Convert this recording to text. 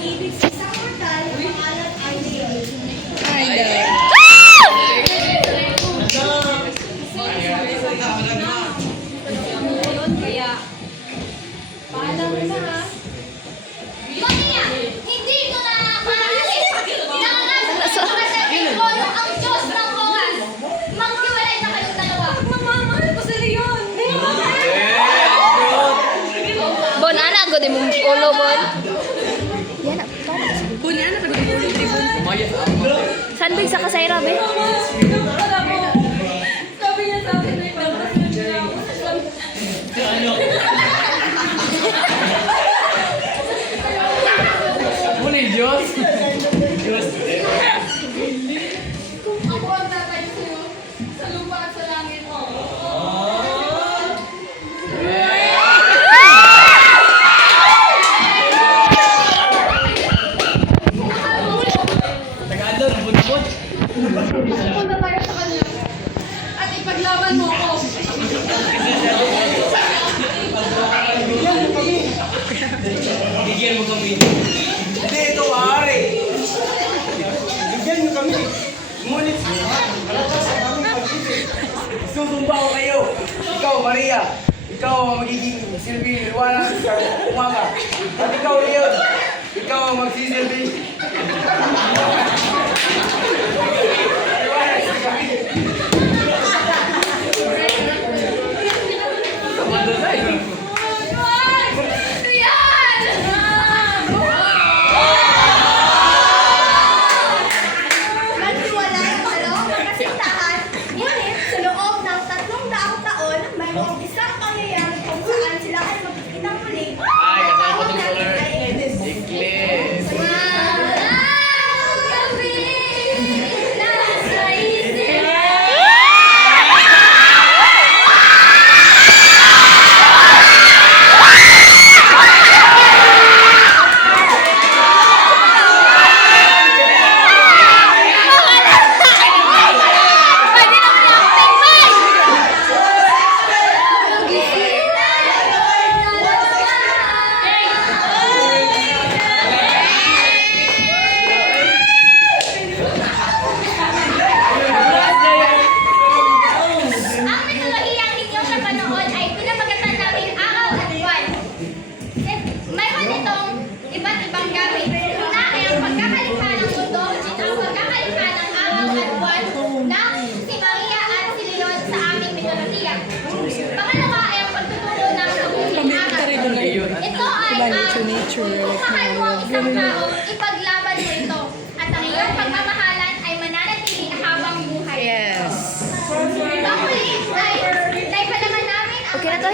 umiibig sa isang mortal, pangalan ay Leon. Kaya, paalam mo na ha. Maria, hindi ko na maalis. Nakakasabi ko ang Diyos ng oras. Maghiwalay na kayong dalawa. Mamamahal ko si Leon. Bon, anak ko din mong ulo, Bon. Buni, anak ko din yung tribun. Saan ba sa kasayra, be? Sabi niya sa akin na ipapas na siya ako sa siyang. Muli, Diyos. Diyos. Kung ako ang tatay sa'yo, sa lupa at sa langit. Tagadon, bud-bud. Punta tayo sa kanya. At ipaglaban mo ko. Bigyan mo kami. Hindi, ito maaari. Bigyan nyo kami. Ngunit, susumba ko kayo. Ikaw, Maria. Ikaw ang magiging silbi liwanag sa umaga. At ikaw, Leon. Ikaw ang magsisilbi. Liwanag sa gabi. Naghiwalay ang dalawang magkasintahan, ngunit sa loob ng 300 taon, mayroong isang pangyayari kung saan sila ay magkikitang muli. Ay, Ang kasama ko tawag din natin color. ay Edis. Siklis. Gabi, nasa isip. Pwede naman yung acting, May! Ang mitolohiyang inyong napanood ay pinapagatan namin araw at buwan. Mayroon itong iba't ibang gamit. Una ay ang pagkakalikha ng mundo at ang pagkakalikha ng araw at buwan na si Maria at si Leon sa aming mitolohiya. Pangalawa ay ang pagtuturo ng kabuting araw. Ito ay kung mahal mo ang isang tao, ipaglaban mo ito. At ang iyong pagmamahal